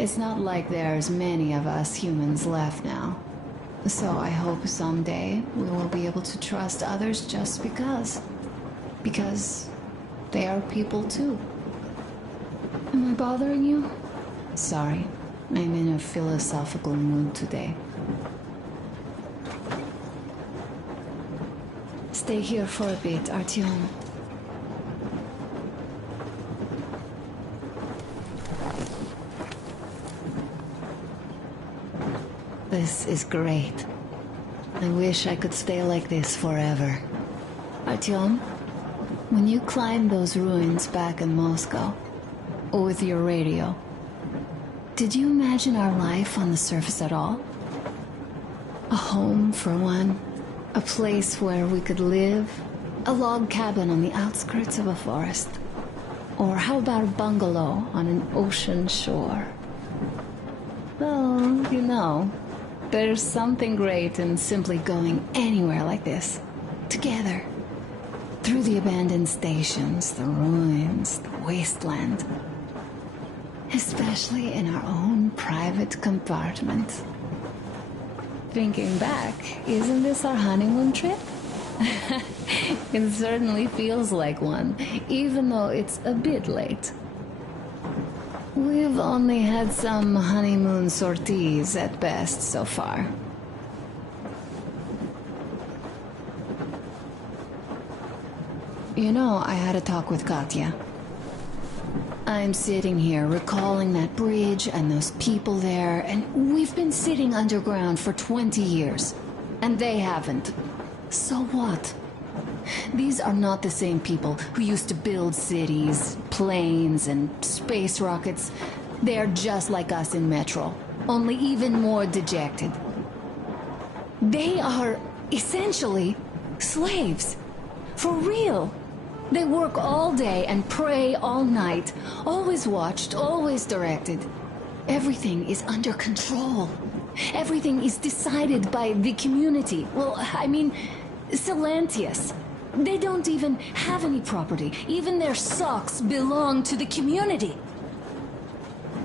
It's not like there's many of us humans left now. So I hope someday we will be able to trust others just because. Because they are people too. Am I bothering you? Sorry, I'm in a philosophical mood today. Stay here for a bit, Artyom. This is great. I wish I could stay like this forever. Artyom, when you climbed those ruins back in Moscow, with your radio, did you imagine our life on the surface at all? A home, for one. A place where we could live. A log cabin on the outskirts of a forest. Or how about a bungalow on an ocean shore? Well, you know, there's something great in simply going anywhere like this. Together. Through the abandoned stations, the ruins, the wasteland. Especially in our own private compartment. Thinking back, isn't this our honeymoon trip? It certainly feels like one, even though it's a bit late. We've only had some honeymoon sorties at best so far. You know, I had a talk with Katya. I'm sitting here recalling that bridge and those people there, and we've been sitting underground for 20 years. And they haven't. So what? These are not the same people who used to build cities, planes, and space rockets. They are just like us in Metro, only even more dejected. They are, essentially, slaves. For real. They work all day and pray all night. Always watched, always directed. Everything is under control. Everything is decided by the community. Well, I mean, Silantius. They don't even have any property. Even their socks belong to the community.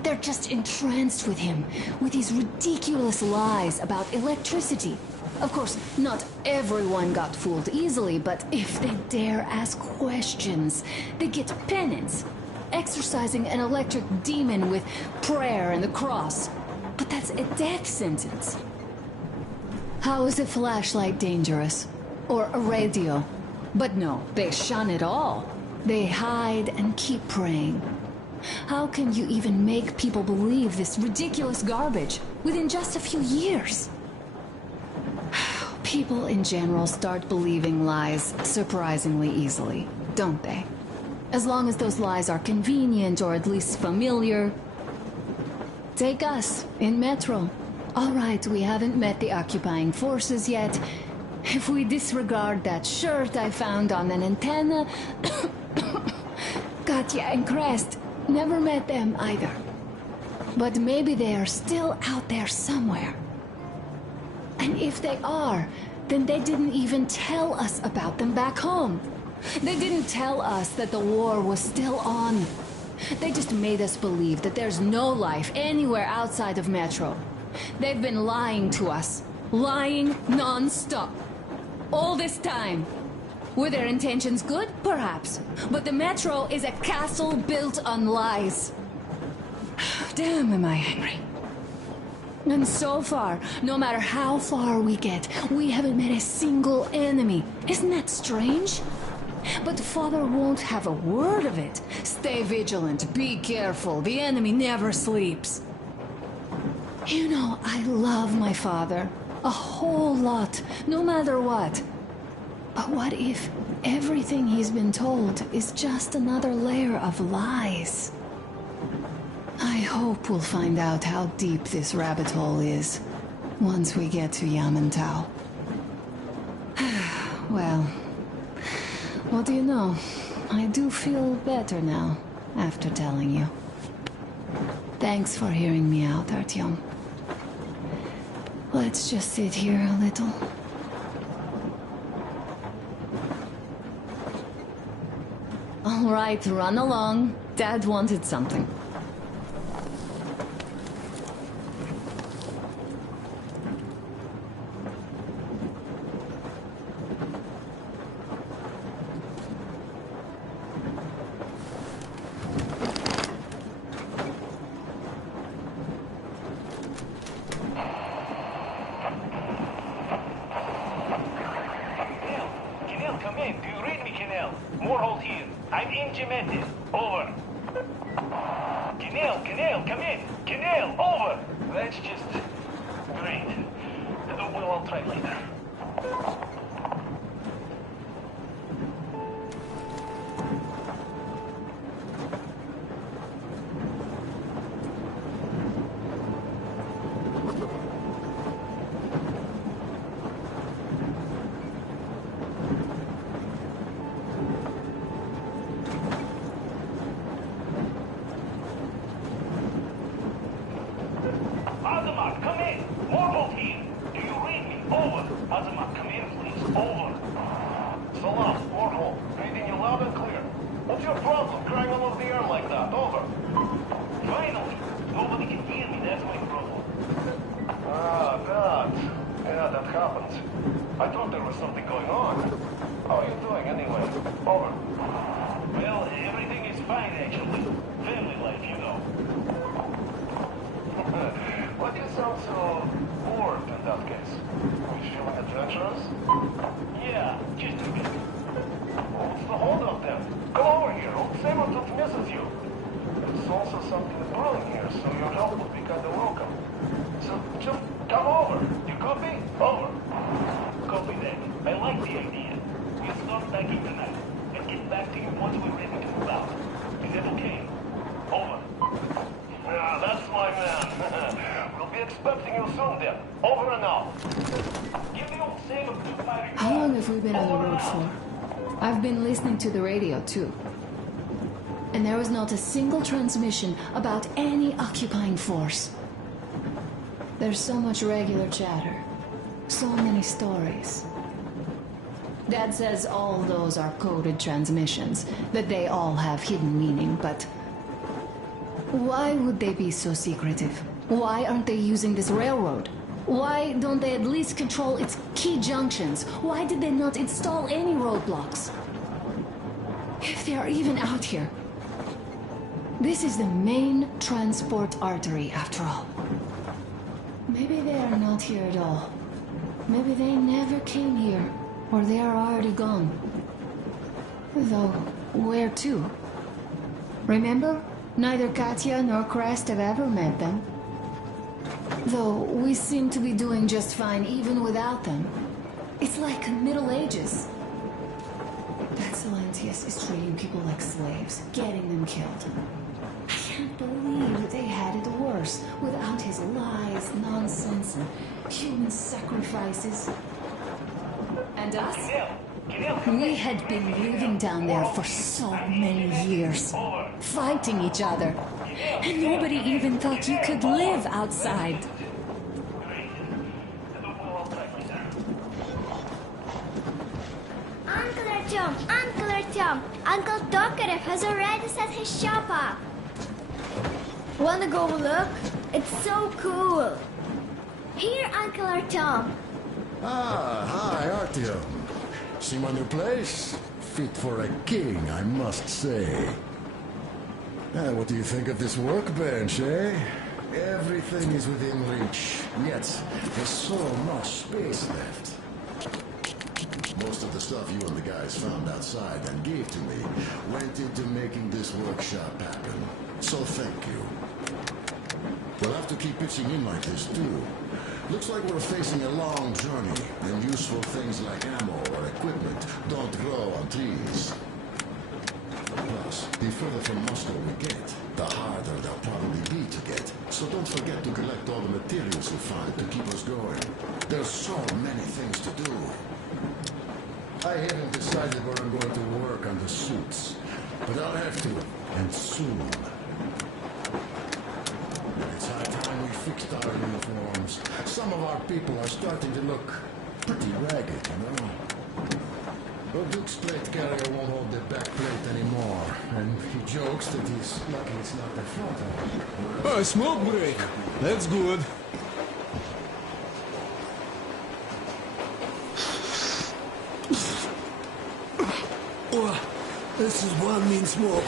They're just entranced with him, with these ridiculous lies about electricity. Of course, not everyone got fooled easily, but if they dare ask questions, they get penance. Exorcising an electric demon with prayer and the cross. But that's a death sentence. How is a flashlight dangerous? Or a radio? But no, they shun it all. They hide and keep praying. How can you even make people believe this ridiculous garbage within just a few years? People in general start believing lies surprisingly easily, don't they? As long as those lies are convenient or at least familiar. Take us, in Metro. All right, we haven't met the occupying forces yet. If we disregard that shirt I found on an antenna... Katya and Crest, never met them either. But maybe they are still out there somewhere. And if they are, then they didn't even tell us about them back home. They didn't tell us that the war was still on. They just made us believe that there's no life anywhere outside of Metro. They've been lying to us. Lying non-stop. All this time. Were their intentions good? Perhaps. But the Metro is a castle built on lies. Damn, am I angry. And so far, no matter how far we get, we haven't met a single enemy. Isn't that strange? But Father won't have a word of it. Stay vigilant, be careful, the enemy never sleeps. You know, I love my father. A whole lot, no matter what. But what if everything he's been told is just another layer of lies? I hope we'll find out how deep this rabbit hole is once we get to Yamantau. Well, what do you know? I do feel better now, after telling you. Thanks for hearing me out, Artyom. Let's just sit here a little. All right, run along. Dad wanted something. Canal, come in! Canal, over! That's just... great. Well, I'll try later. Azamat, come in! Morgoth here! Do you read me? Over! Azamat, come in, please. Over! Salam, Morgoth. Reading you loud and clear. What's your problem, crying all over the air like that? Over! Finally! Nobody can hear me, that's my problem. Ah, that. Yeah, that happens. I thought there was something going on. How are you doing, anyway? Over. Well, everything is fine, actually. Family life, you know. Why do you sound so bored in that case? Are you feeling adventurous? Yeah, just a bit. Well, what's the holdup then? Come over here, old Sabretooth misses you. There's also something brewing here, so your help would be kind of welcome. So just come over. You copy? Over. Copy that. I like the idea. We'll start packing tonight and get back to you once we're ready to move out. Is that okay? Over. Yeah, that's my man. We'll be expecting you soon then. Over and out. Give the old Sabretooth my regards. How long have we been on the road for? I've been listening to the radio, too. And there was not a single transmission about any occupying force. There's so much regular chatter. So many stories. Dad says all those are coded transmissions, that they all have hidden meaning, but... why would they be so secretive? Why aren't they using this railroad? Why don't they at least control its key junctions? Why did they not install any roadblocks? If they are even out here. This is the main transport artery, after all. Maybe they are not here at all. Maybe they never came here, or they are already gone. Though, where to? Remember? Neither Katya nor Crest have ever met them. Though we seem to be doing just fine even without them. It's like Middle Ages. That Silentius is treating people like slaves, getting them killed. I can't believe they had it worse without his lies, nonsense, and human sacrifices. And us? We had been living down there for so many years, fighting each other, and nobody even thought you could live outside. Uncle Artyom, Uncle Tokarev has already set his shop up. Wanna go look? It's so cool. Here, Uncle Artyom. Ah, hi, Artyom. See my new place? Fit for a king, I must say. What do you think of this workbench, eh? Everything is within reach, yet there's so much space left. Most of the stuff you and the guys found outside and gave to me went into making this workshop happen. So thank you. We'll have to keep pitching in like this, too. Looks like we're facing a long journey, and useful things like ammo or equipment don't grow on trees. Plus, the further from Moscow we get, the harder they'll probably be to get. So don't forget to collect all the materials you find to keep us going. There's so many things to do. I haven't decided where I'm going to work on the suits, but I'll have to, and soon. It's high time we fixed our uniforms. Some of our people are starting to look pretty ragged, you know. The Duke's plate carrier won't hold the back plate anymore, and he jokes that he's lucky it's not the front one. Oh, smoke break. That's good. Oh, this is one mean smoke.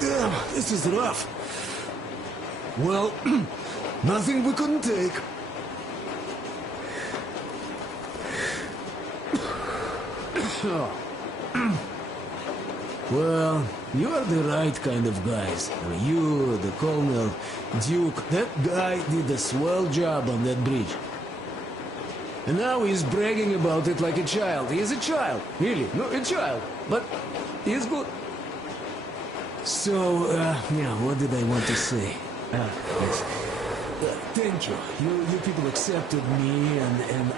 Damn, this is rough. Well, nothing we couldn't take. Well, you are the right kind of guys. You, the Colonel, Duke, that guy did a swell job on that bridge. And now he's bragging about it like a child. He is a child, really, no, a child. But he's good. So, yeah, what did I want to say? Yes. Thank you. You people accepted me, and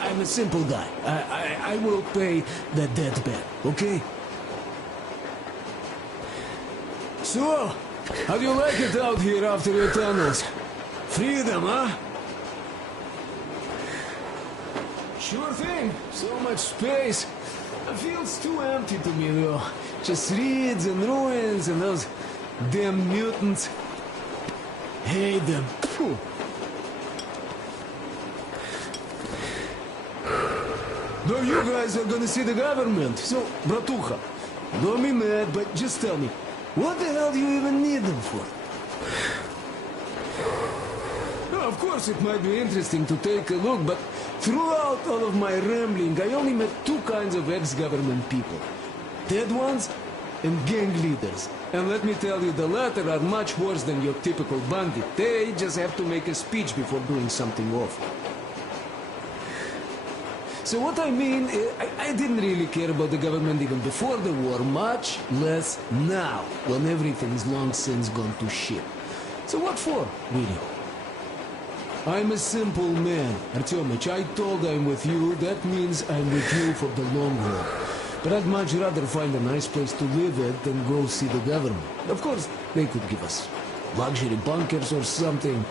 I'm a simple guy. I will pay the debt back, okay? So, how do you like it out here after your tunnels? Freedom, huh? Sure thing. So much space. It feels too empty to me, though. Just reeds and ruins and those damn mutants. Hate them. Phew. No, you guys are gonna see the government. So, Bratuха, don't be mad, but just tell me, what the hell do you even need them for? Now, of course, it might be interesting to take a look, but throughout all of my rambling, I only met two kinds of ex-government people. Dead ones and gang leaders. And let me tell you, the latter are much worse than your typical bandit. They just have to make a speech before doing something awful. So what I mean, I didn't really care about the government even before the war, much less now, when everything's long since gone to shit. So what for, really? I'm a simple man, Artyomich. I told I'm with you, that means I'm with you for the long haul. But I'd much rather find a nice place to live at than go see the government. Of course, they could give us luxury bunkers or something.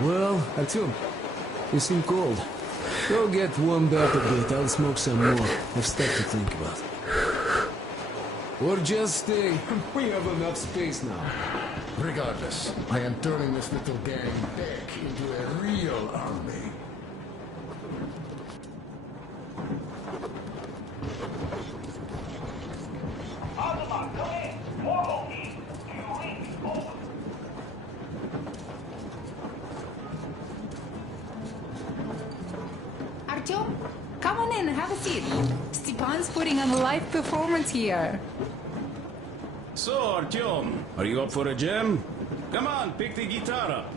Well, Artyom, you seem cold. Go get warmed up a bit, I'll smoke some more. I've stuff to think about. Or just stay. We have enough space now. Regardless, I am turning this little gang back into a real army. Adama, come in. Follow me. Do you read? Over. Artyom, come on in, have a seat. Stepan's putting on a live performance here. So, Artyom, are you up for a jam? Come on, pick the guitar up.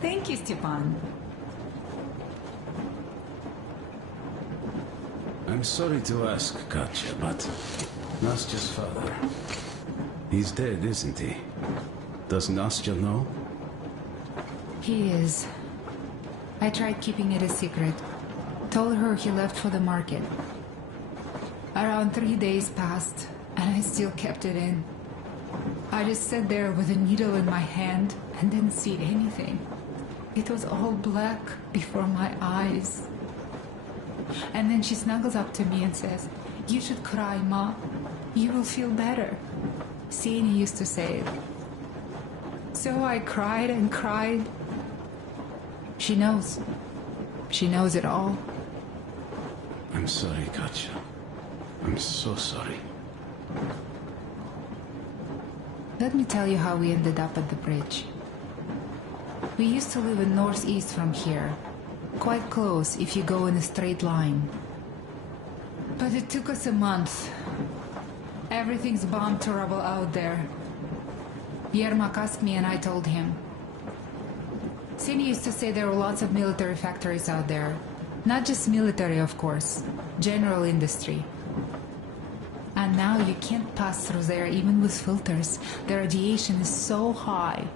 Thank you, Stepan. I'm sorry to ask, Katya, but Nastya's father, he's dead, isn't he? Does Nastya know? He is. I tried keeping it a secret. Told her he left for the market. Around 3 days passed, and I still kept it in. I just sat there with a needle in my hand and didn't see anything. It was all black before my eyes. And then she snuggles up to me and says, "You should cry, Ma. You will feel better." Sieni used to say it. So I cried and cried. She knows. She knows it all. I'm sorry, Katya. I'm so sorry. Let me tell you how we ended up at the bridge. We used to live in northeast from here. Quite close if you go in a straight line. But it took us a month. Everything's bombed to rubble out there. Yermak asked me and I told him. Sini used to say there were lots of military factories out there. Not just military, of course. General industry. And now you can't pass through there even with filters. The radiation is so high.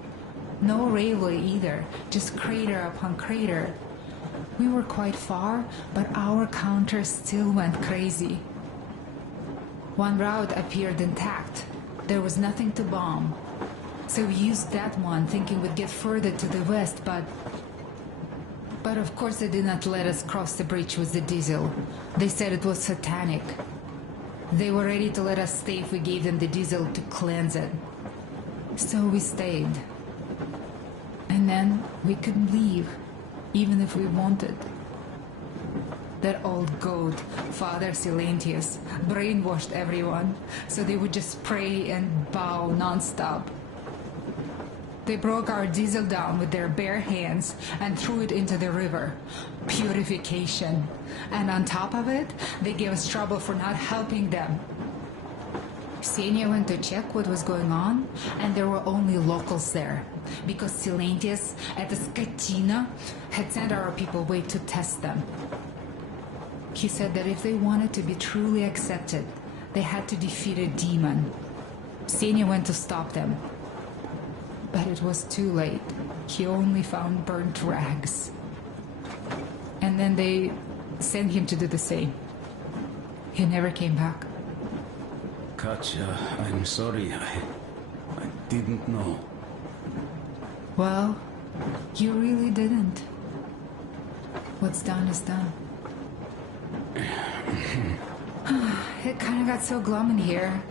No railway either, just crater upon crater. We were quite far, but our counter still went crazy. One route appeared intact. There was nothing to bomb. So we used that one, thinking we'd get further to the west, but of course they did not let us cross the bridge with the diesel. They said it was satanic. They were ready to let us stay if we gave them the diesel to cleanse it. So we stayed. And then we couldn't leave, even if we wanted. That old goat, Father Silentius, brainwashed everyone, so they would just pray and bow non-stop. They broke our diesel down with their bare hands and threw it into the river. Purification. And on top of it, they gave us trouble for not helping them. Ksenia went to check what was going on, and there were only locals there, because Silentius at the Skatina had sent our people away to test them. He said that if they wanted to be truly accepted, they had to defeat a demon. Ksenia went to stop them. But it was too late. He only found burnt rags. And then they sent him to do the same. He never came back. Katya, I'm sorry. I didn't know. Well, you really didn't. What's done is done. It kind of got so glum in here.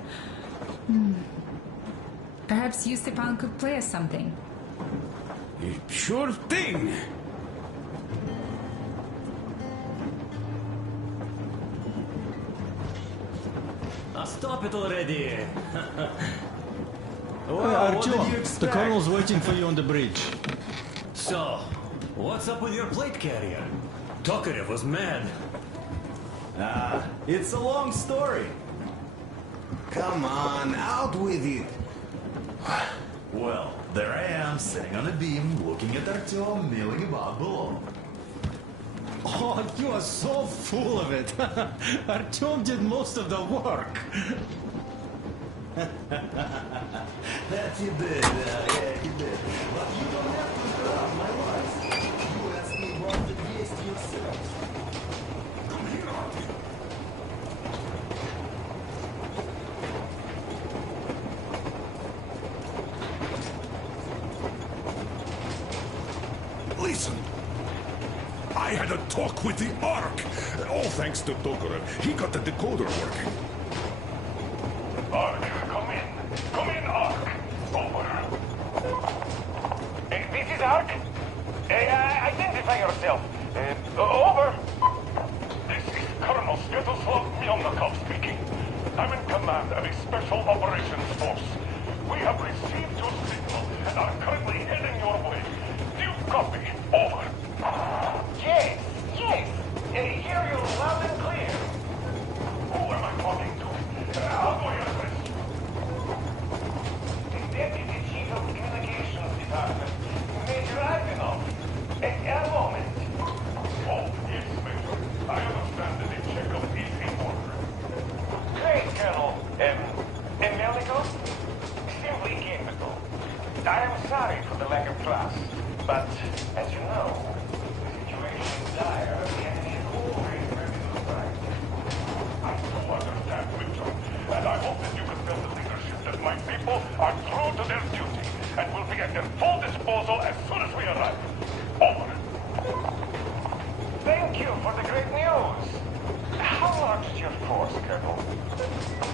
Perhaps you, Stepan, could play us something. Sure thing! Stop it already! Artyom, the colonel's waiting for you on the bridge. So, what's up with your plate carrier? Tokarev was mad. It's a long story. Come on, out with it. Well, there I am, sitting on a beam, looking at Artyom milling about below. Oh, you are so full of it. Artyom did most of the work. That he did, yeah, he did. But you don't have to interrupt my words. You asked me about the guest yourself. Come here, Artyom. Listen. I had a talk with the Ark. All thanks to Tokarev. He got the decoder working. Ark, come in. Come in, Ark. Over. This is Ark. Identify yourself. Over. This is Colonel Svetoslav Myelnikov speaking. I'm in command of a special operations force. We have received your signal and are currently heading your way. Do you copy? Over. Yes. Hear you loud and clear. Who am I talking to? I'll go your address. The Deputy Chief of Communications Department, Major Ivanov. A moment. Oh, yes, Major. I understand that the checkup is in order. Great, Colonel. Melnikov? Simply capital. I am sorry for the lack of trust, but as you know, the situation is dire. The enemy is always ready to strike. I do understand, Victor, and I hope that you can tell the leadership that my people are true to their duty and will be at their full disposal as soon as we arrive. Over. Thank you for the great news. How large is your force, Colonel?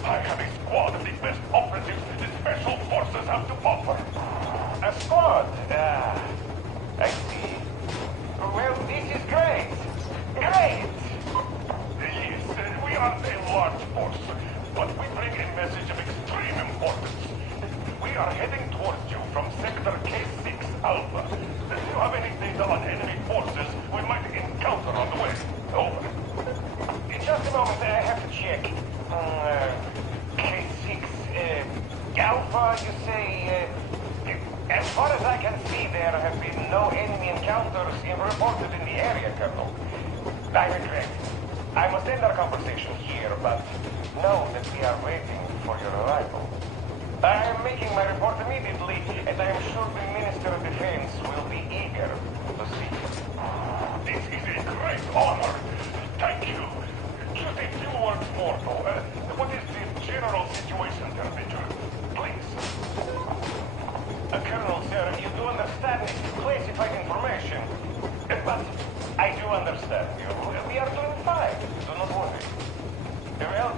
I have a squad of the best operatives the special forces have to offer. A squad? I see. Well, this is great. Great! Yes, we aren't a large force, but we bring a message of extreme importance. We are heading towards you from Sector K6 Alpha. Do you have any data on enemy forces we might encounter on the way? Over. In just a moment, I have to far, you say, as far as I can see, there have been no enemy encounters reported in the area, Colonel. I regret. I must end our conversation here, but know that we are waiting for your arrival. I am making my report immediately, and I am sure the Minister of Defense will be eager to see you. This is a great honor. Thank you. Just a few words more, though. What is the general situation there, Major? Please. Colonel, sir, you do understand this is classified information. But I do understand you. We are doing fine. Do not worry. Well,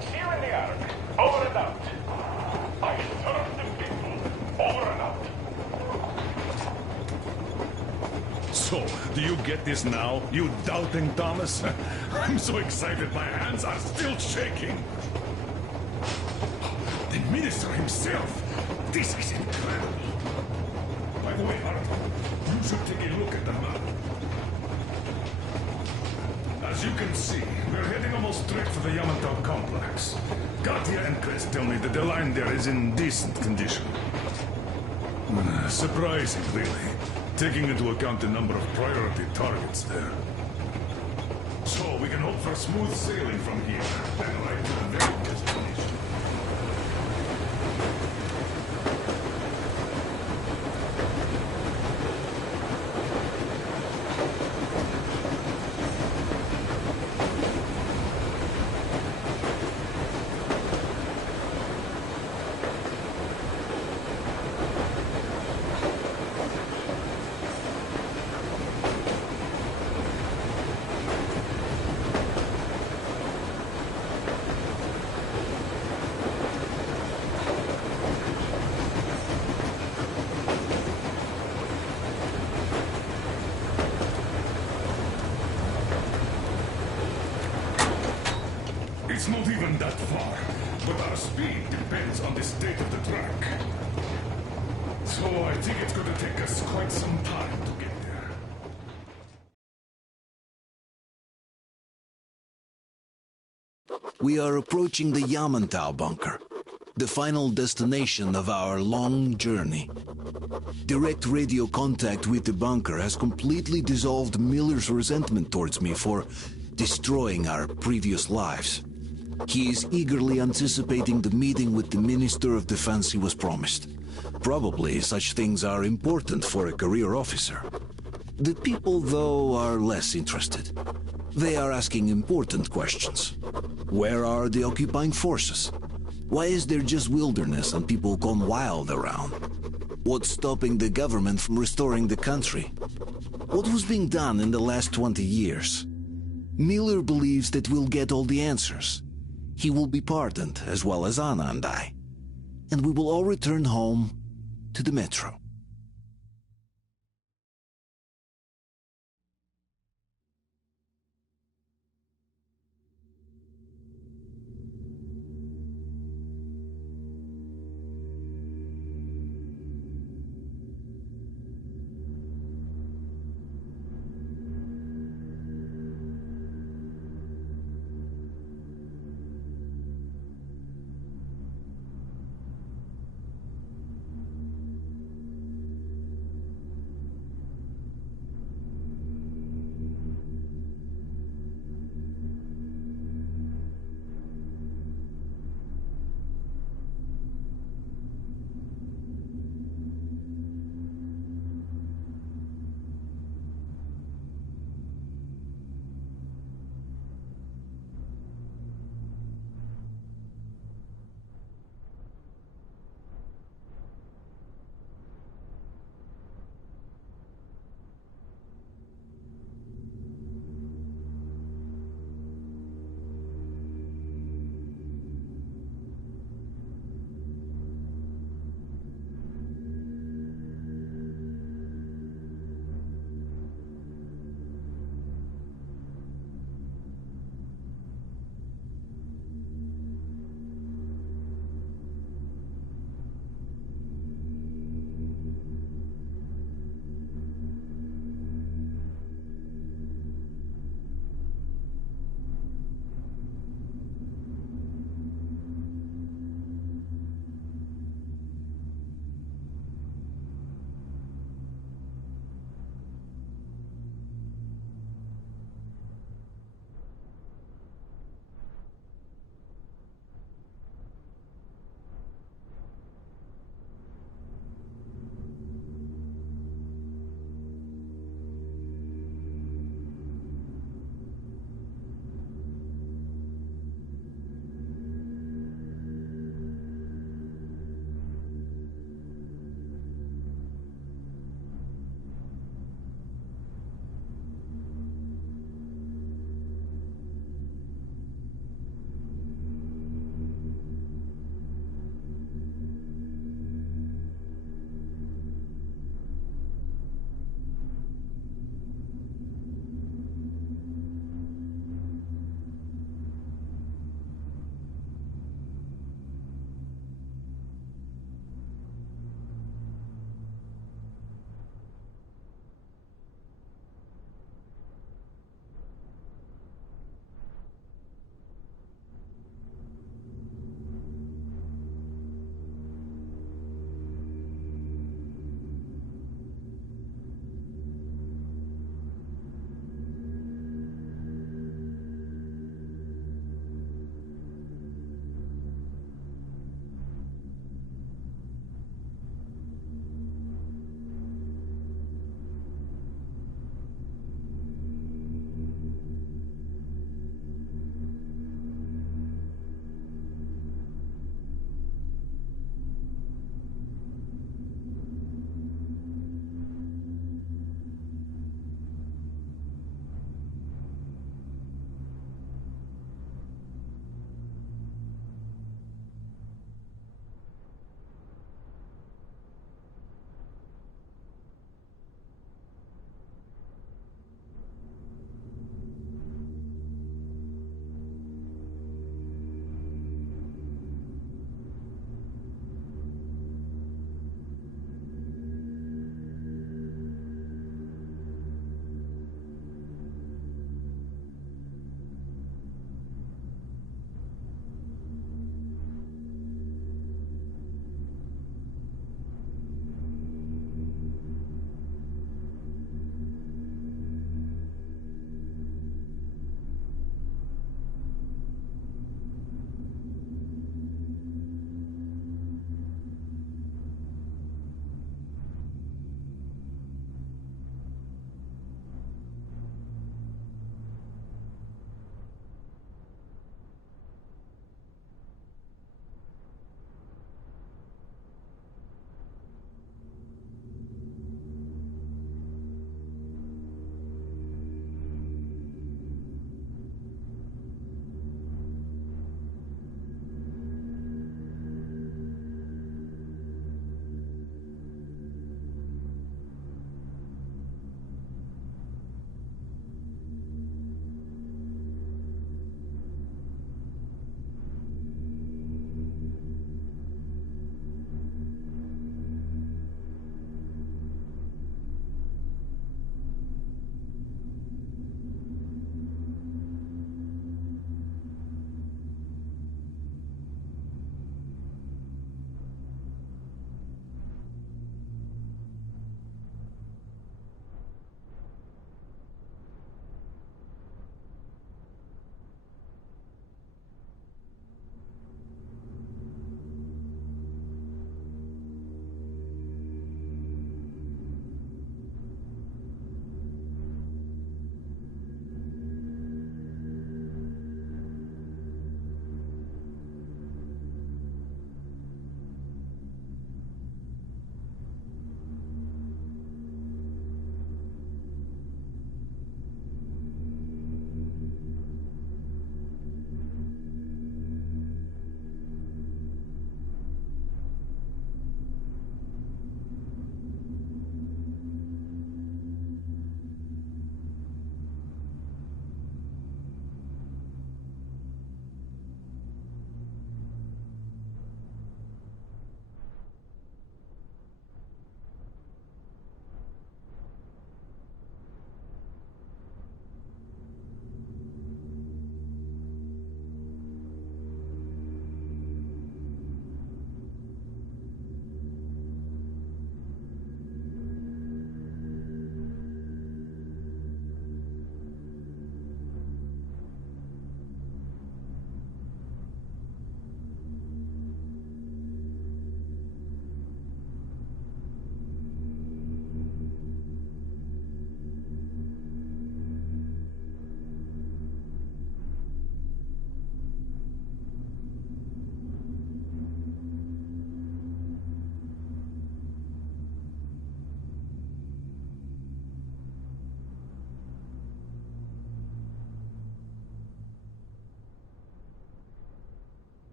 see you in the Ark. Over and out. I serve the people. Over and out. So, do you get this now, you doubting Thomas? I'm so excited my hands are still shaking. The Minister himself. This is incredible. By the way, Arthur, you should take a look at the map. As you can see, we're heading almost straight for the Yamantau complex. Katya and Chris tell me that the line there is in decent condition. Surprising, really, taking into account the number of priority targets there. So we can hope for smooth sailing from here, and right to the very destination. It's not even that far, but our speed depends on the state of the track. So I think it's going to take us quite some time to get there. We are approaching the Yamantau bunker, the final destination of our long journey. Direct radio contact with the bunker has completely dissolved Miller's resentment towards me for destroying our previous lives. He is eagerly anticipating the meeting with the Minister of Defense he was promised. Probably such things are important for a career officer. The people, though, are less interested. They are asking important questions. Where are the occupying forces? Why is there just wilderness and people gone wild around? What's stopping the government from restoring the country? What was being done in the last 20 years? Miller believes that we'll get all the answers. He will be pardoned, as well as Anna and I. And we will all return home to the Metro.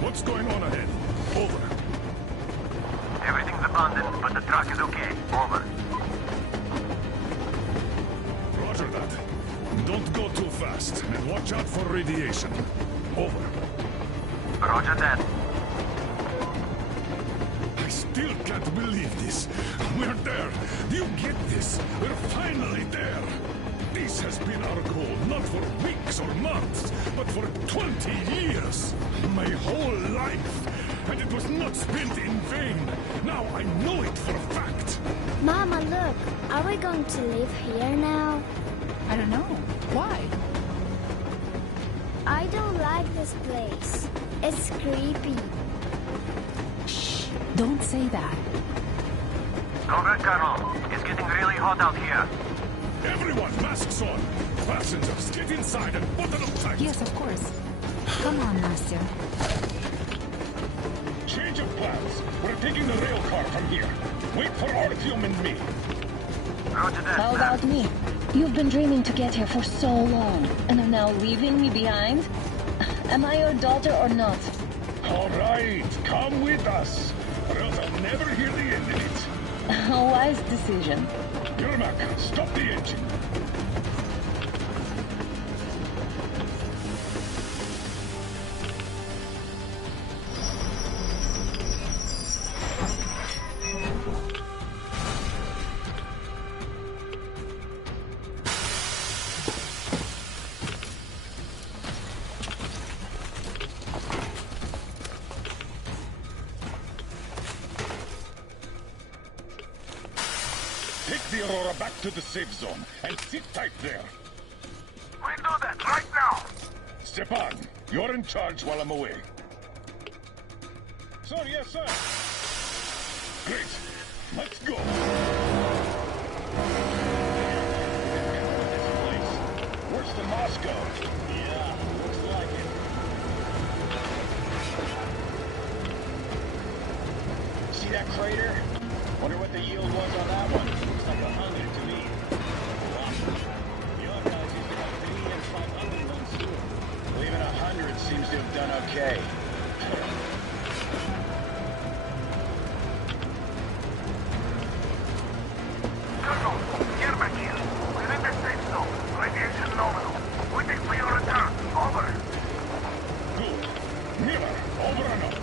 What's going on ahead? Over. Everything's abandoned, but the truck is okay. Over. Roger that. Don't go too fast, and watch out for radiation. Over. Roger that. I still can't believe this. We're there. Do you get this? We're finally there. This has been our goal, not for weeks or months, but for 20 years. My whole life. And it was not spent in vain. Now I know it for a fact. Mama, look. Are we going to live here now? I don't know. Why? I don't like this place. It's creepy. Shh. Don't say that. Over, Colonel. It's getting really hot out here. Everyone, masks on. Passengers, get inside and button up tight. Yes, of course. Come on, Nastya. Change of plans. We're taking the rail car from here. Wait for Artyom and me. Roger that. How about me? You've been dreaming to get here for so long, and are now leaving me behind? Am I your daughter or not? All right, come with us, or else I'll never hear the end of it. A wise decision. Yermak, stop the engine. Take the Aurora back to the safe zone and sit tight there. We'll do that right now. Stepan, you're in charge while I'm away. Sir, yes, sir. Great. Let's go. Worse than Moscow. Yeah, looks like it. See that crater? Wonder what the yield was on that one. Looks like 100 to me. The other guys used about 3 and 500 runs too. Well, even 100 seems to have done okay. Colonel, Yermak here. We're in the safe zone. Radiation nominal. Waiting for your return. Over. Good. Miller, over and out.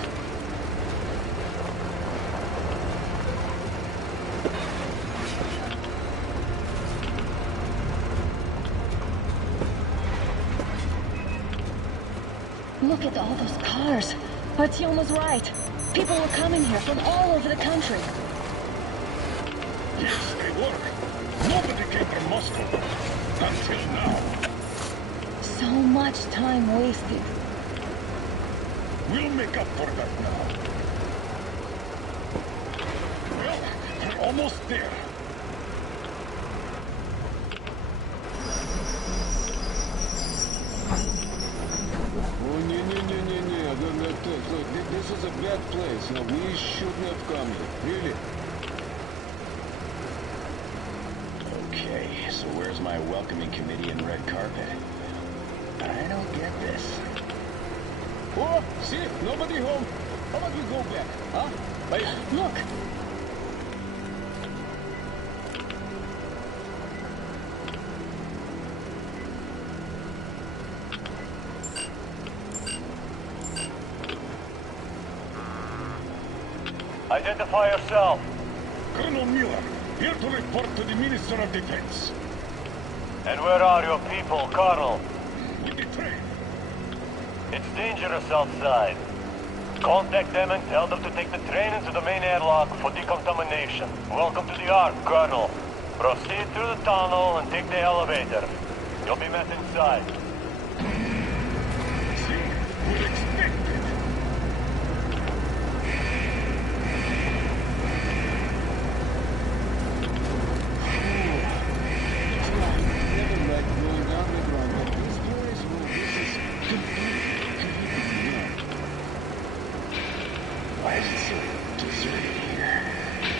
Look at all those cars. Artyom was right. People were coming here from all over the country. Yes, they were. Nobody came from Moscow. Until now. So much time wasted. We'll make up for that now. Well, we're almost there. Oh, no. Look, this is a bad place. You know, we shouldn't have come here. Really. Okay, so where's my welcoming committee and red carpet? I don't get this. Oh, see? Nobody home. How about we go back, huh? Bye. Look. Identify yourself. Colonel Miller, here to report to the Minister of Defense. And where are your people, Colonel? With the train. It's dangerous outside. Contact them and tell them to take the train into the main airlock for decontamination. Welcome to the Ark, Colonel. Proceed through the tunnel and take the elevator. You'll be met inside. See, we're expected. Why is it so deserted here?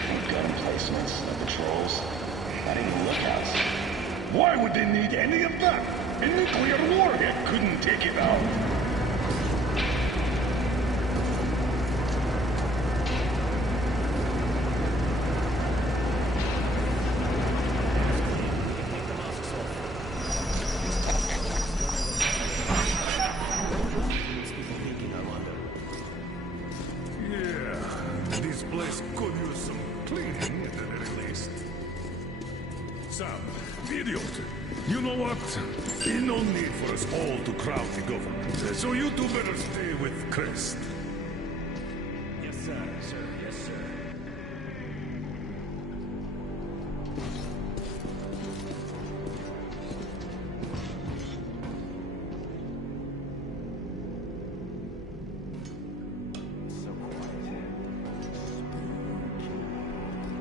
No gun emplacements, no patrols, not even lookouts. Why would they need any of that? A nuclear warhead couldn't take it out. place could use some cleaning at the very least. Sam, idiot, you know what? There's no need for us all to crowd the government, so you two better stay with Crest. Yes, sir. Yes, sir.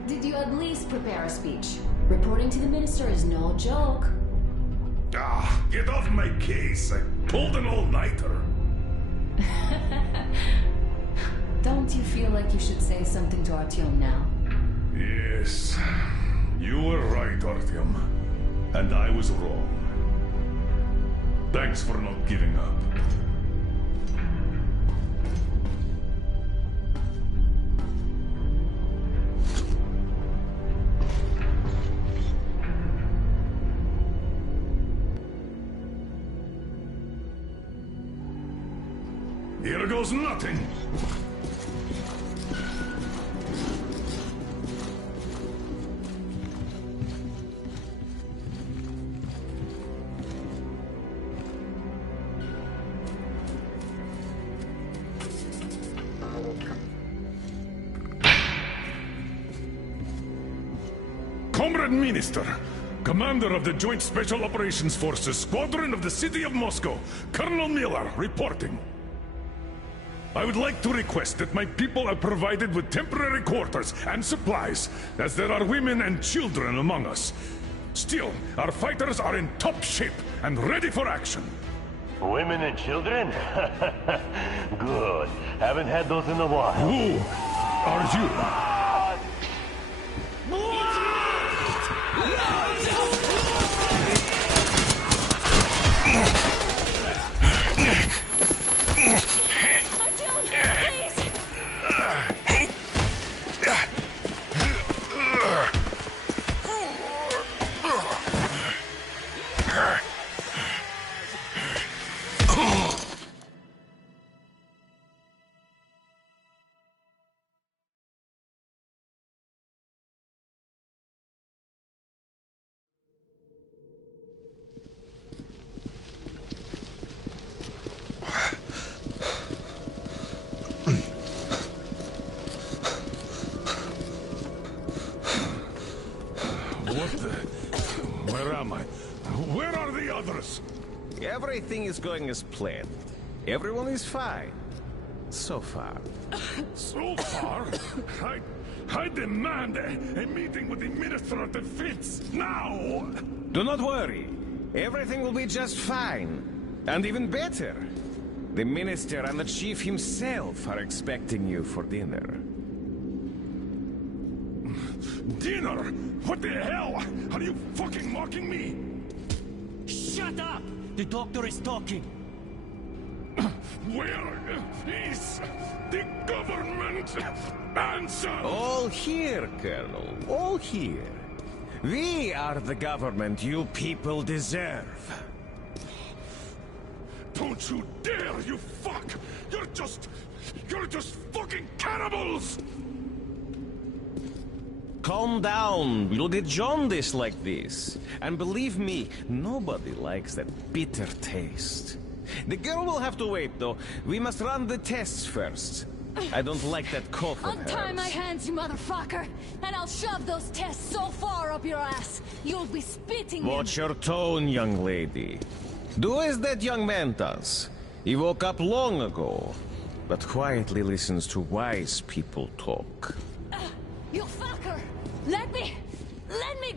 Did you at least prepare a speech? Reporting to the minister is no joke. Ah, get off my case. I pulled an all-nighter. Don't you feel like you should say something to Artyom now? Yes, you were right, Artyom. And I was wrong. Thanks for not giving up. Here goes nothing. Comrade Minister, Commander of the Joint Special Operations Forces, Squadron of the City of Moscow, Colonel Miller, reporting. I would like to request that my people are provided with temporary quarters and supplies, as there are women and children among us. Still, our fighters are in top shape and ready for action. Women and children? Good. Haven't had those in a while. Who are you? Where am I? Where are the others? Everything is going as planned. Everyone is fine. So far. So far? I demand a meeting with the Minister of Defense, now! Do not worry. Everything will be just fine. And even better. The Minister and the Chief himself are expecting you for dinner. Dinner? What the hell? Are you fucking mocking me? Shut up! The doctor is talking. Where is the government? Answer! All here, Colonel. All here. We are the government you people deserve. Don't you dare, you fuck! You're just fucking cannibals! Calm down. We'll get jaundiced like this. And believe me, nobody likes that bitter taste. The girl will have to wait, though. We must run the tests first. I don't like that cough of Untie hers. my hands, you motherfucker, and I'll shove those tests so far up your ass, you'll be spitting Watch your tone, young lady. Do as that young man does. He woke up long ago, but quietly listens to wise people talk. You fucker! Let me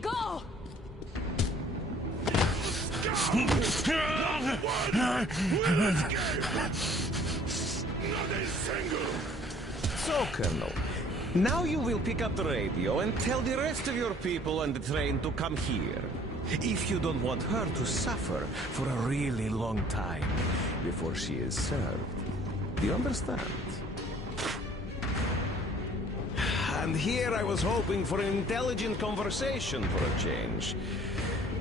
go! So, Colonel, now you will pick up the radio and tell the rest of your people on the train to come here. If you don't want her to suffer for a really long time before she is served. Do you understand? And here I was hoping for an intelligent conversation for a change.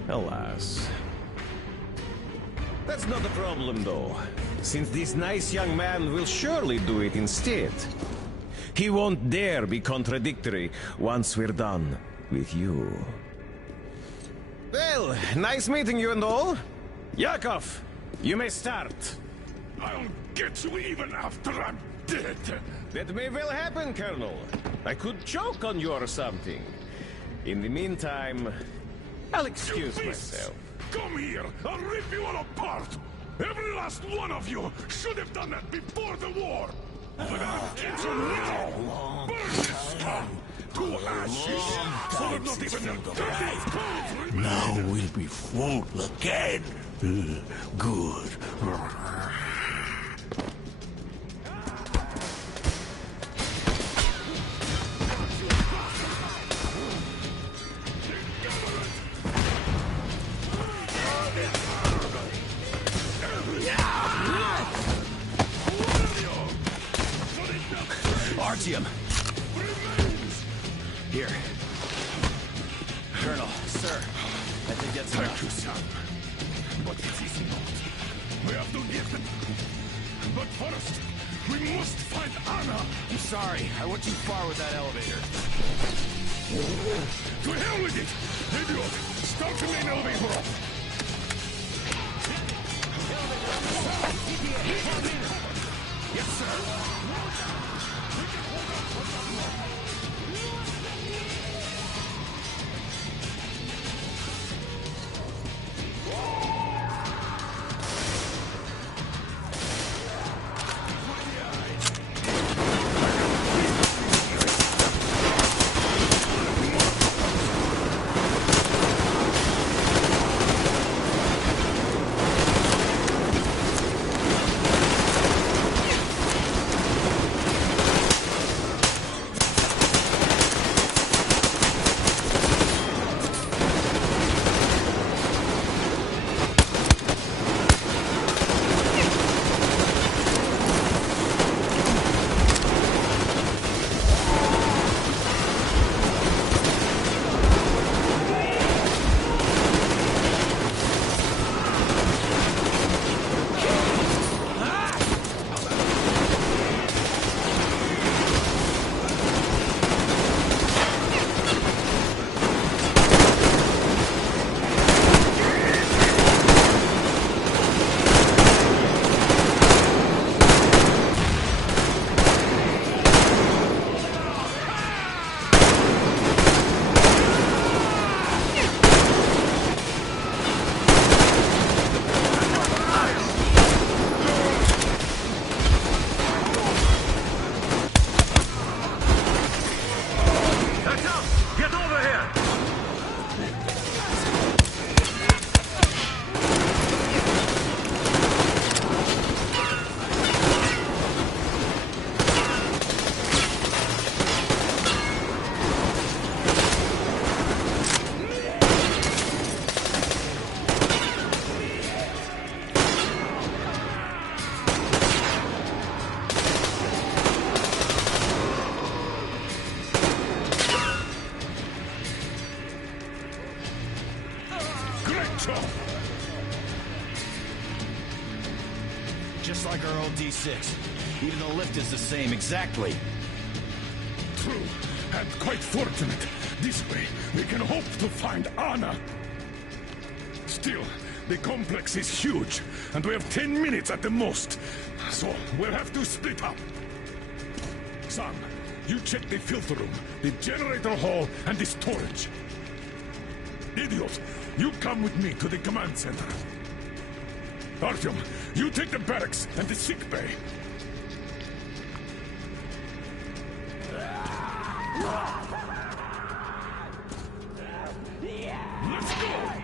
Alas. That's not a problem, though, since this nice young man will surely do it instead. He won't dare be contradictory once we're done with you. Well, nice meeting you and all. Yakov, you may start. I'll get you even after I'm dead. That may well happen, Colonel. I could choke on you or something. In the meantime, I'll excuse myself. Come here! I'll rip you all apart! Every last one of you should have done that before the war! But I'll get you now! Burn this scum to ashes! So that not even the dirtiest cold remain! Now we'll be full again. Good. Artyom! Here. Colonel, sir, I think that's enough. Thank you, son. But it is not. We have to get them. But first, we must find Anna. I'm sorry, I went too far with that elevator. To hell with it! Idiot! Start the main elevator up! Yes, sir. Just like our old D6. Even the lift is the same, exactly. True, and quite fortunate. This way, we can hope to find Anna. Still, the complex is huge, and we have 10 minutes at the most. So, we'll have to split up. Son, you check the filter room, the generator hall, and the storage. Idiot, you come with me to the command center. Artyom, you take the barracks and the sick bay. Let's go!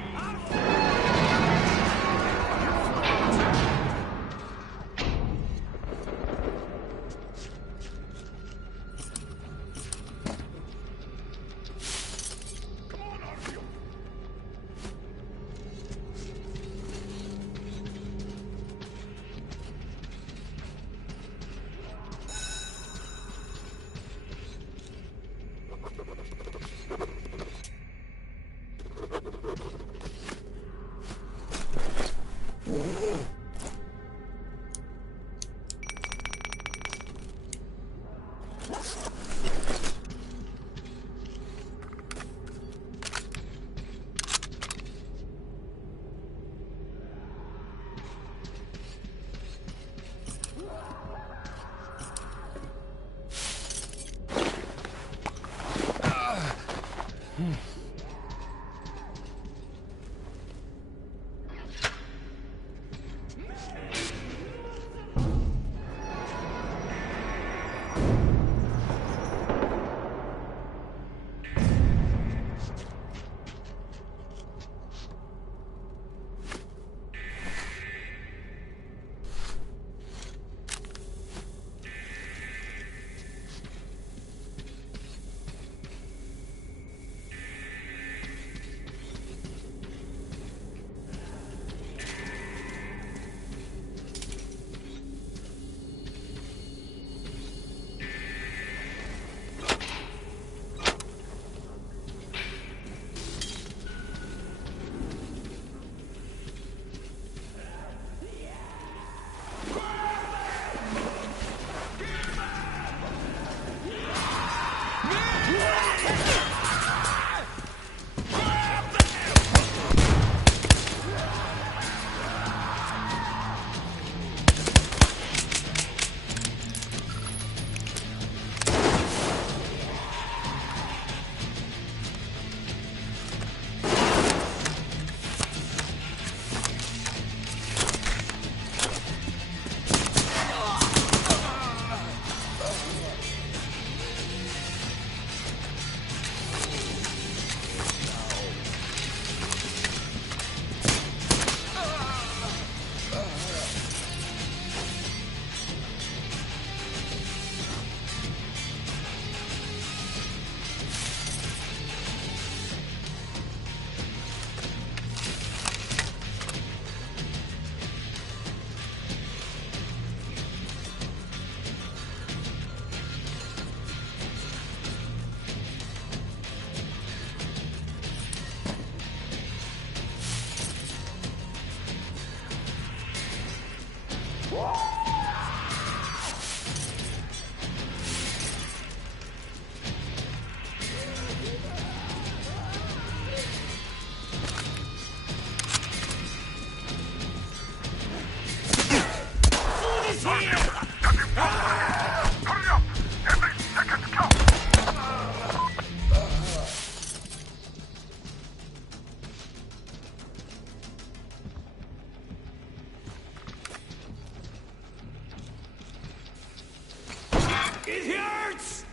It hurts!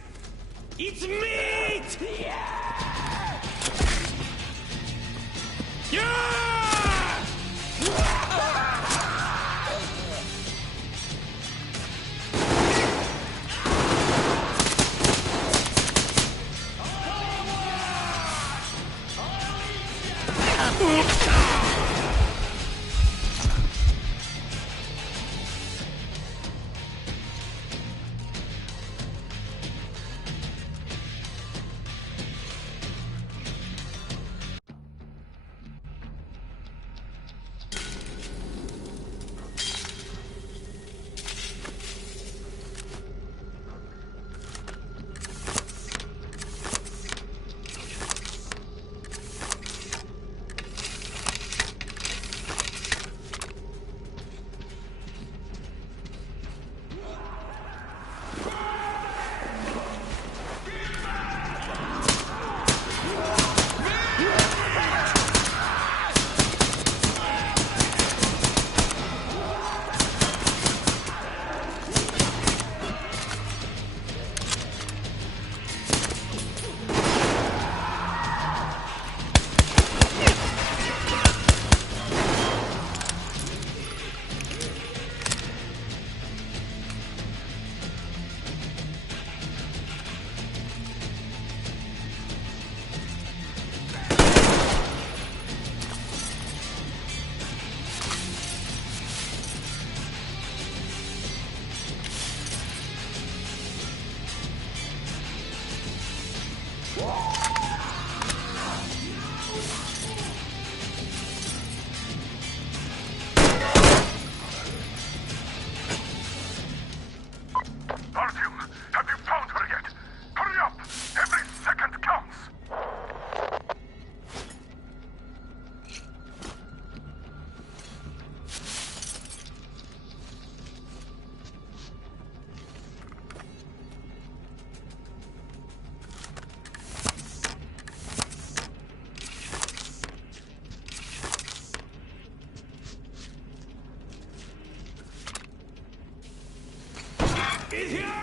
It's meat! Yeah! It hurts!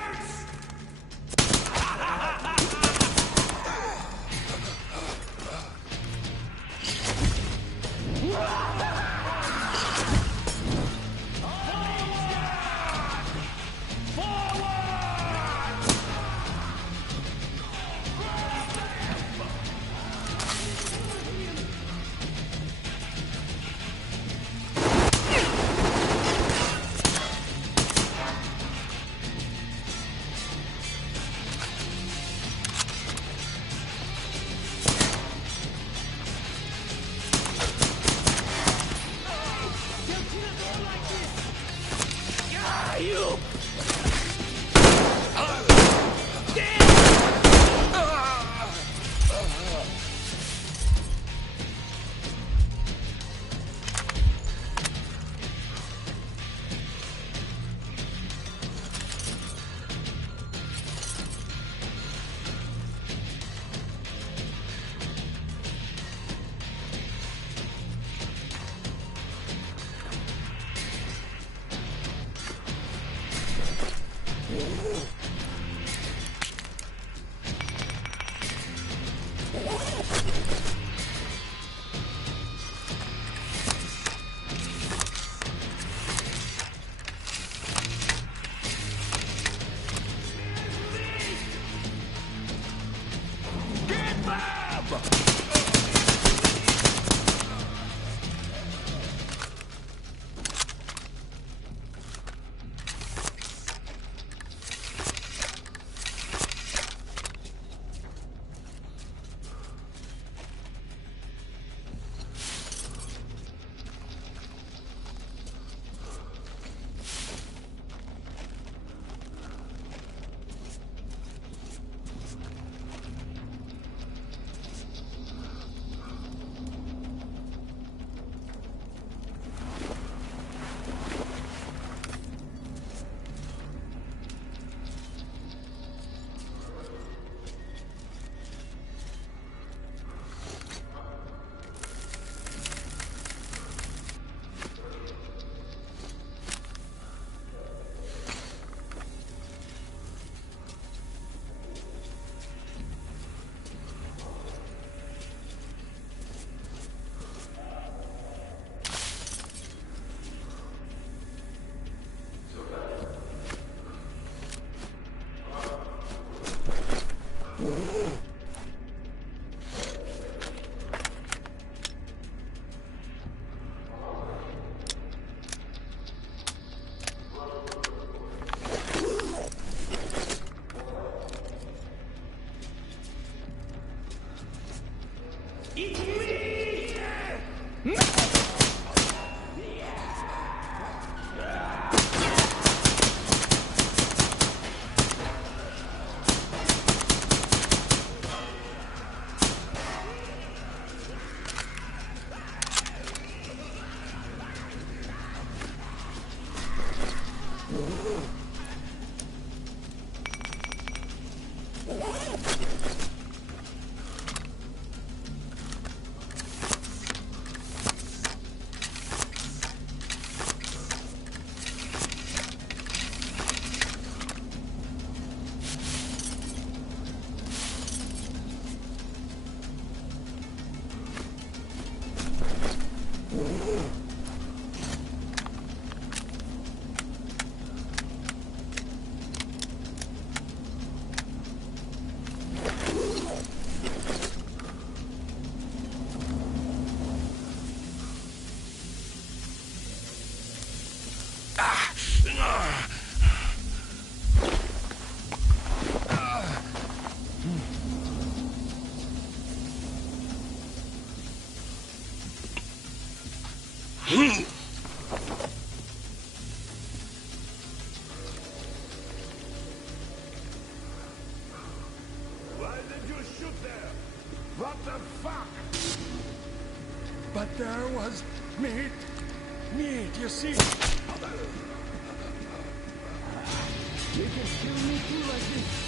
Why did you shoot there? What the fuck? But there was meat. Meat, you see? You can kill me too like this.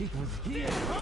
It was here.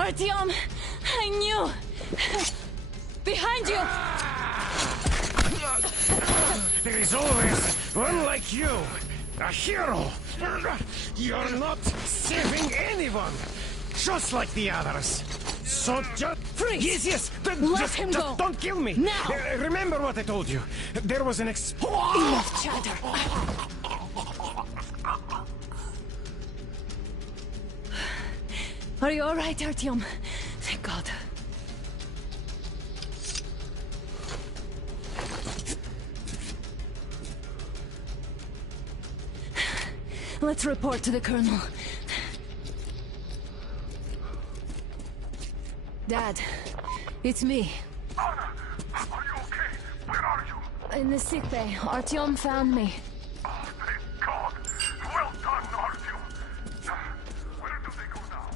Artyom! I knew! Behind you! There is always one like you, a hero. You're not saving anyone, just like the others. So just freeze! Yes. Let him go. Don't kill me. Now. Remember what I told you. There was an Enough chatter. Are you all right, Artyom? Thank God. Let's report to the Colonel. Dad, it's me. Anna, are you okay? Where are you? In the sick bay. Artyom found me. Oh, thank God. Well done, Artyom. Where do they go now?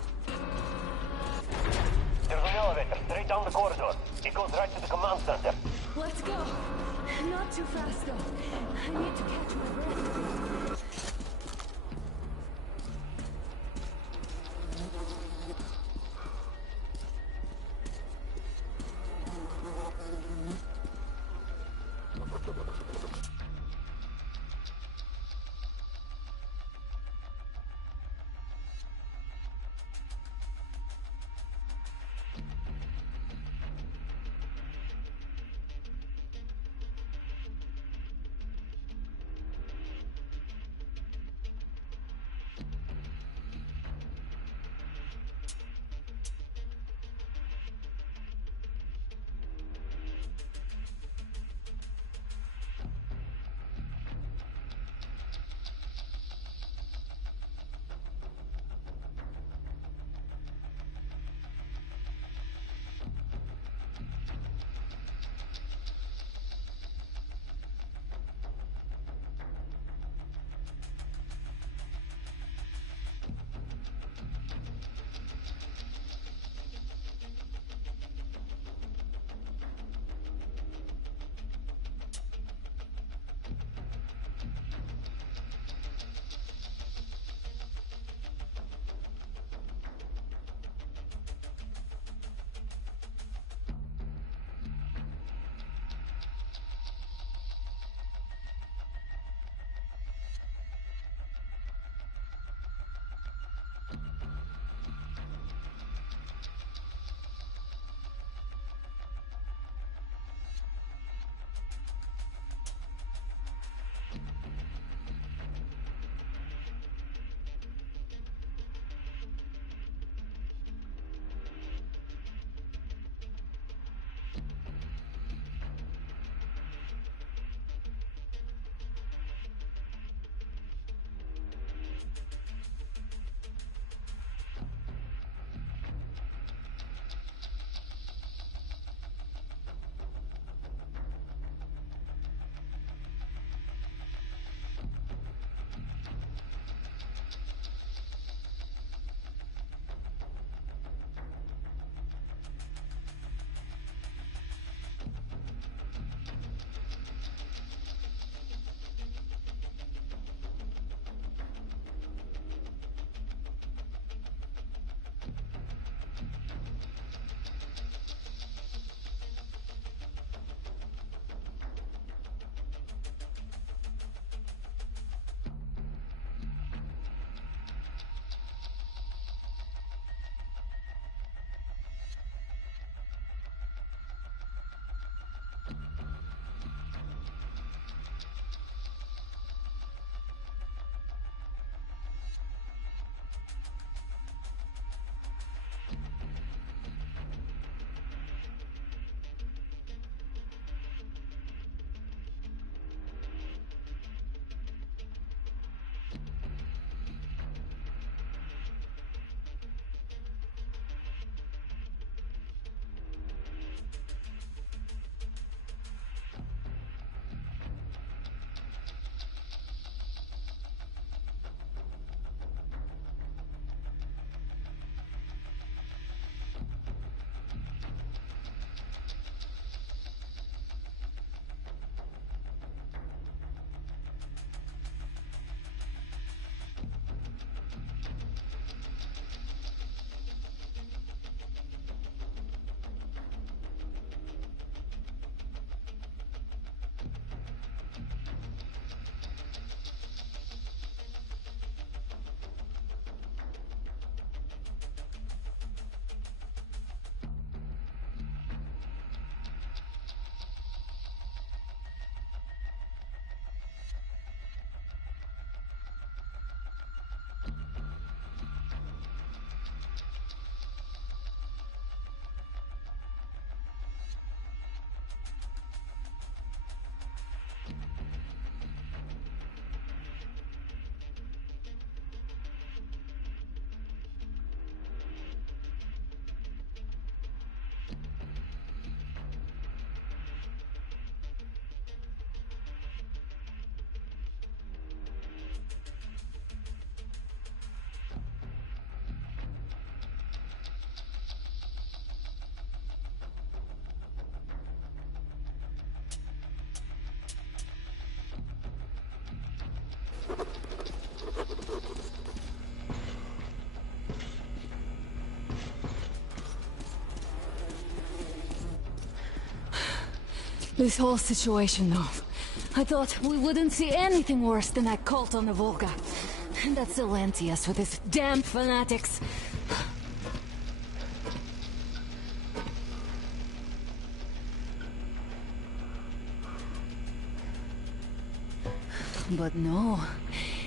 There's an elevator straight down the corridor. It goes right to the command center. Let's go. Not too fast, though. I need to catch my breath. This whole situation, though. I thought we wouldn't see anything worse than that cult on the Volga. And that Silentius with his damn fanatics. But no.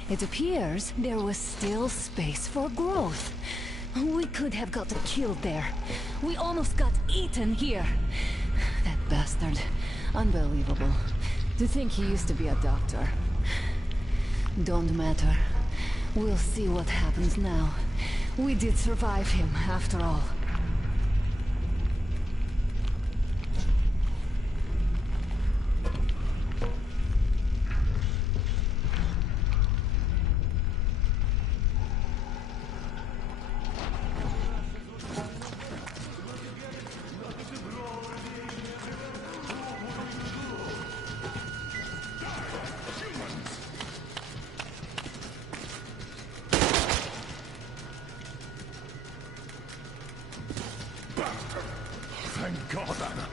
It appears there was still space for growth. We could have gotten killed there. We almost got eaten here. That bastard. Unbelievable. To think he used to be a doctor. Don't matter. We'll see what happens now. We did survive him, after all. Thank God, Anna.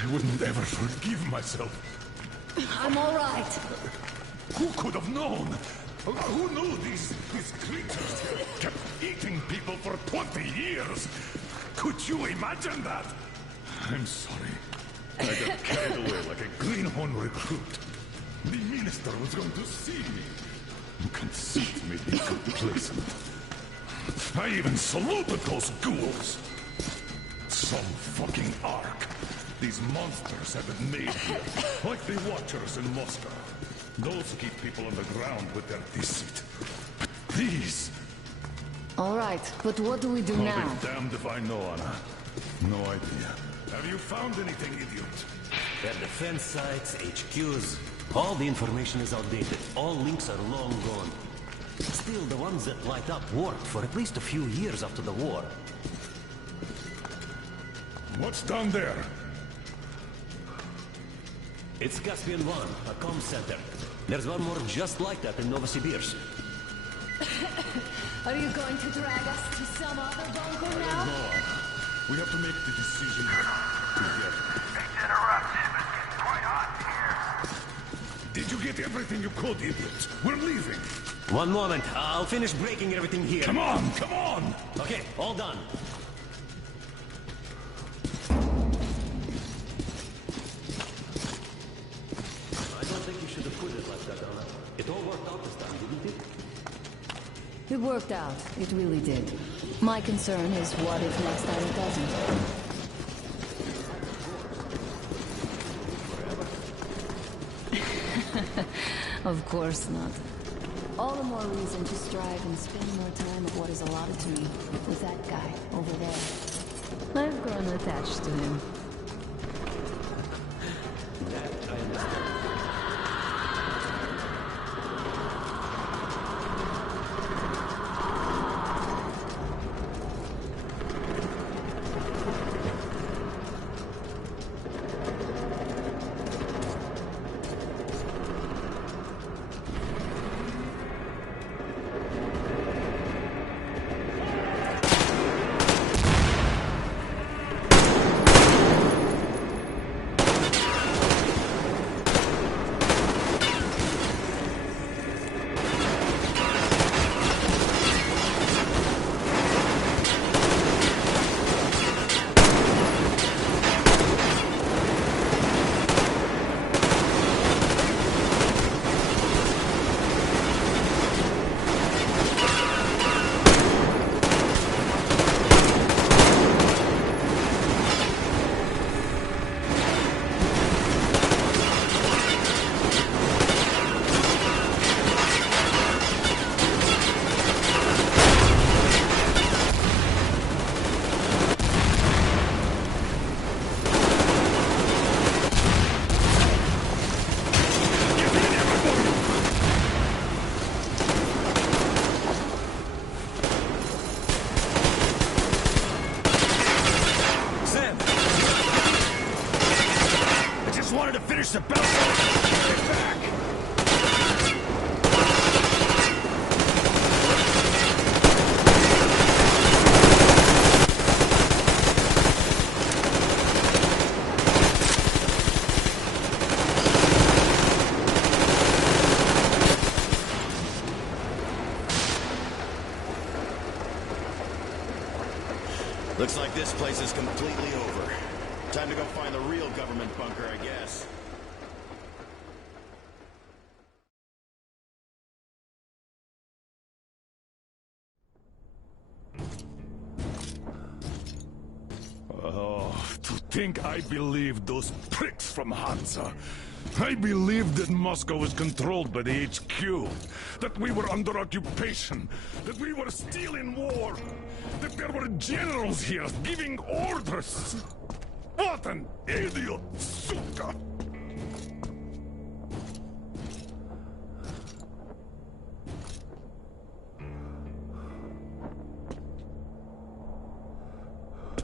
I wouldn't ever forgive myself. I'm all right. Who could have known? Who knew these creatures here kept eating people for 20 years? Could you imagine that? I'm sorry. I got carried away like a greenhorn recruit. The minister was going to see me. Conceit made me complacent. I even saluted those ghouls. Some fucking ark. These monsters have been made here, like the Watchers in Moscow. Those keep people on the ground with their deceit. But these... All right, but what do we do now? I'll be damned if I know, Anna. No idea. Have you found anything, idiot? Their defense sites, HQs, all the information is outdated. All links are long gone. Still, the ones that light up worked for at least a few years after the war. What's down there? It's Caspian 1, a comm center. There's one more just like that in Novosibirsk. Are you going to drag us to some other bunker now? No, Anna. We have to make the decision together. Did you get everything you could, idiot? We're leaving. One moment. I'll finish breaking everything here. Come on, come on! Okay, all done. I don't think you should have put it like that, Anna. It all worked out this time, didn't it? It worked out. It really did. My concern is what if next time it doesn't? Of course not. All the more reason to strive and spend more time of what is allotted to me with that guy over there. I've grown attached to him. That I understand. Wanted to finish the battle. Get back! Looks like this place is completely over. Time to go find the real government bunker, I guess. Oh, to think I believed those pricks from Hansa. I believed that Moscow was controlled by the HQ, that we were under occupation, that we were still in war, that there were generals here giving orders. What an idiot, suka!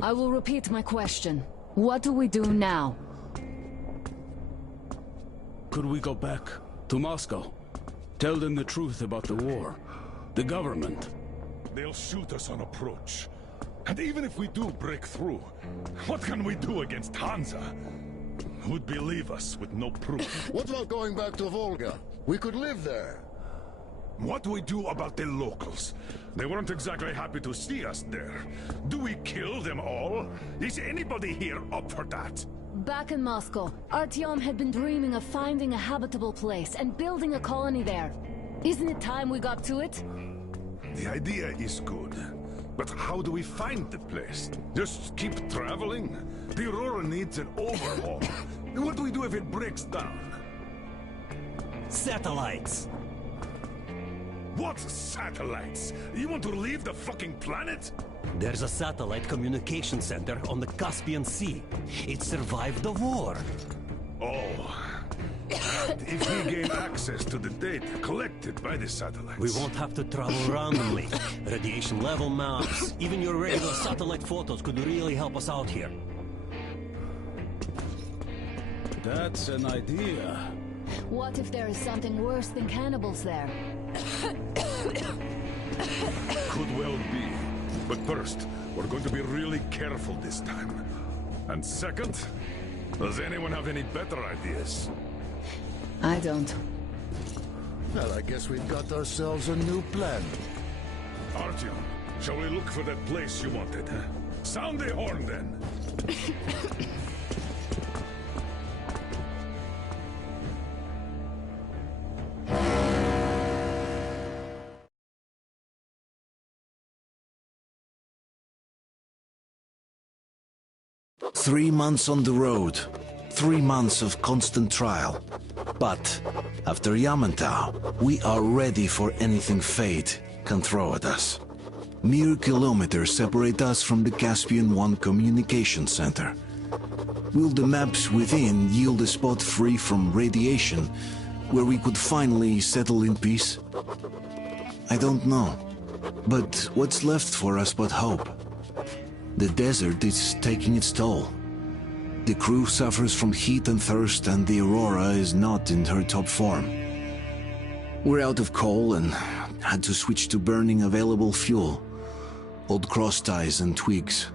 I will repeat my question. What do we do now? Could we go back to Moscow? Tell them the truth about the war. The government. They'll shoot us on approach. And even if we do break through, what can we do against Hansa? Who'd believe us with no proof? What about going back to Volga? We could live there. What do we do about the locals? They weren't exactly happy to see us there. Do we kill them all? Is anybody here up for that? Back in Moscow, Artyom had been dreaming of finding a habitable place and building a colony there. Isn't it time we got to it? The idea is good. But how do we find the place? Just keep traveling? The Aurora needs an overhaul. What do we do if it breaks down? Satellites! What satellites? You want to leave the fucking planet? There's a satellite communication center on the Caspian Sea. It survived the war. Oh. And if we gain access to the data collected by the satellites... We won't have to travel randomly. Radiation level maps, even your regular satellite photos could really help us out here. That's an idea. What if there is something worse than cannibals there? Could well be. But first, we're going to be really careful this time. And second, does anyone have any better ideas? I don't. Well, I guess we've got ourselves a new plan. Artyom, shall we look for that place you wanted? Sound the horn, then. 3 months on the road, 3 months of constant trial. But after Yamantau, we are ready for anything fate can throw at us. Mere kilometers separate us from the Caspian One communication center. Will the maps within yield a spot free from radiation, where we could finally settle in peace? I don't know. But what's left for us but hope? The desert is taking its toll. The crew suffers from heat and thirst, and the Aurora is not in her top form. We're out of coal and had to switch to burning available fuel. Old cross ties and twigs.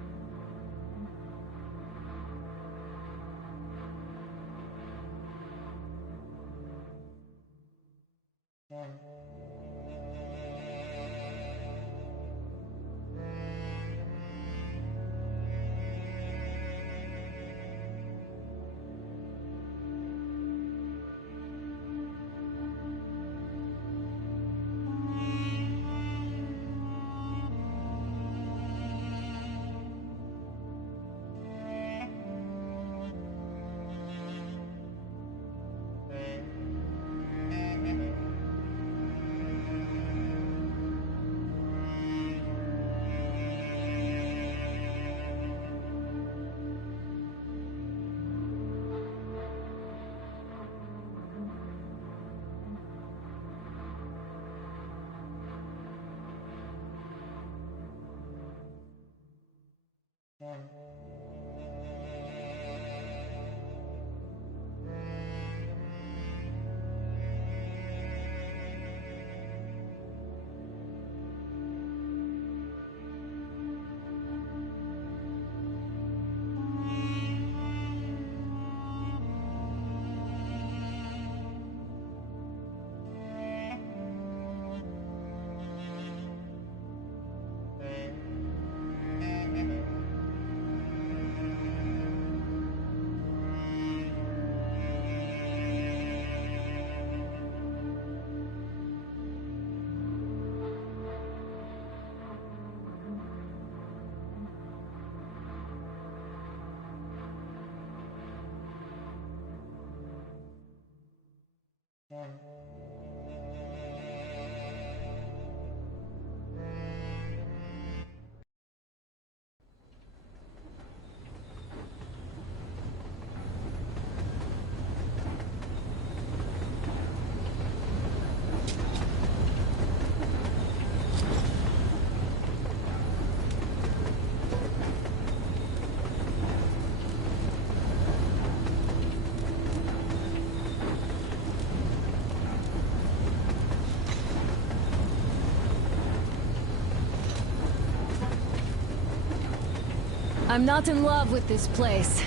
I'm not in love with this place.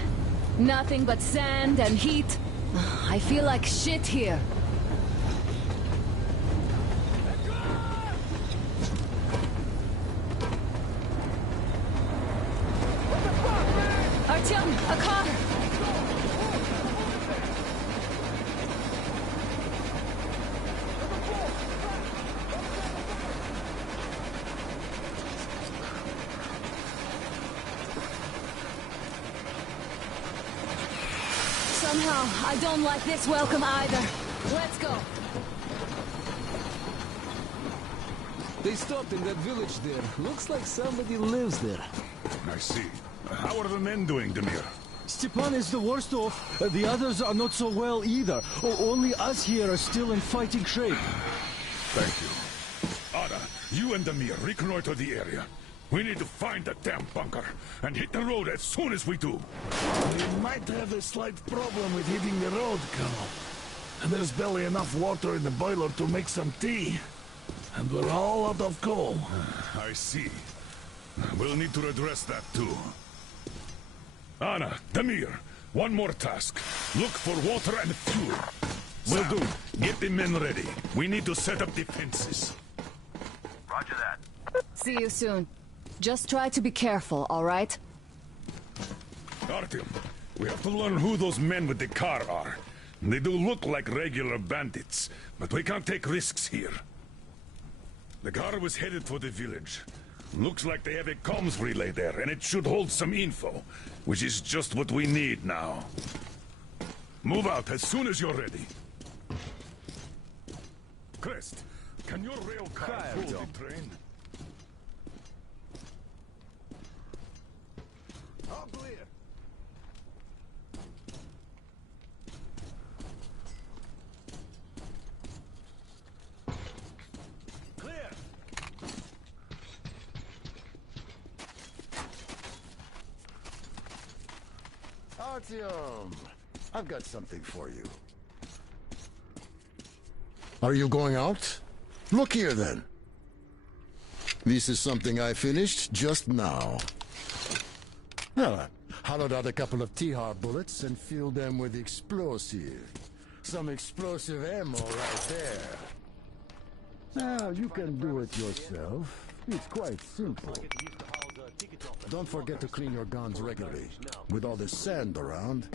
Nothing but sand and heat. I feel like shit here. Artyom, a car! Somehow, I don't like this welcome either. Let's go. They stopped in that village there. Looks like somebody lives there. I see. How are the men doing, Demir? Stepan is the worst off. The others are not so well either. Only us here are still in fighting shape. Thank you. Ada, you and Demir reconnoiter the area. We need to find the damn bunker and hit the road as soon as we do. We might have a slight problem with hitting the road, Colonel. And there's barely enough water in the boiler to make some tea. And we're all out of coal. I see. We'll need to address that too. Anna, Demir, one more task. Look for water and fuel. Will do. Get the men ready. We need to set up defenses. Roger that. See you soon. Just try to be careful, all right? Artyom, we have to learn who those men with the car are. They do look like regular bandits, but we can't take risks here. The car was headed for the village. Looks like they have a comms relay there, and it should hold some info, which is just what we need now. Move out as soon as you're ready. Crest, can your rail car pull the train? All clear. Clear. Artyom, I've got something for you. Are you going out? Look here, then. This is something I finished just now. Well, I hollowed out a couple of T-Har bullets and filled them with explosive. Some explosive ammo right there. Now, you can do it yourself. It's quite simple. Don't forget to clean your guns regularly. With all this sand around,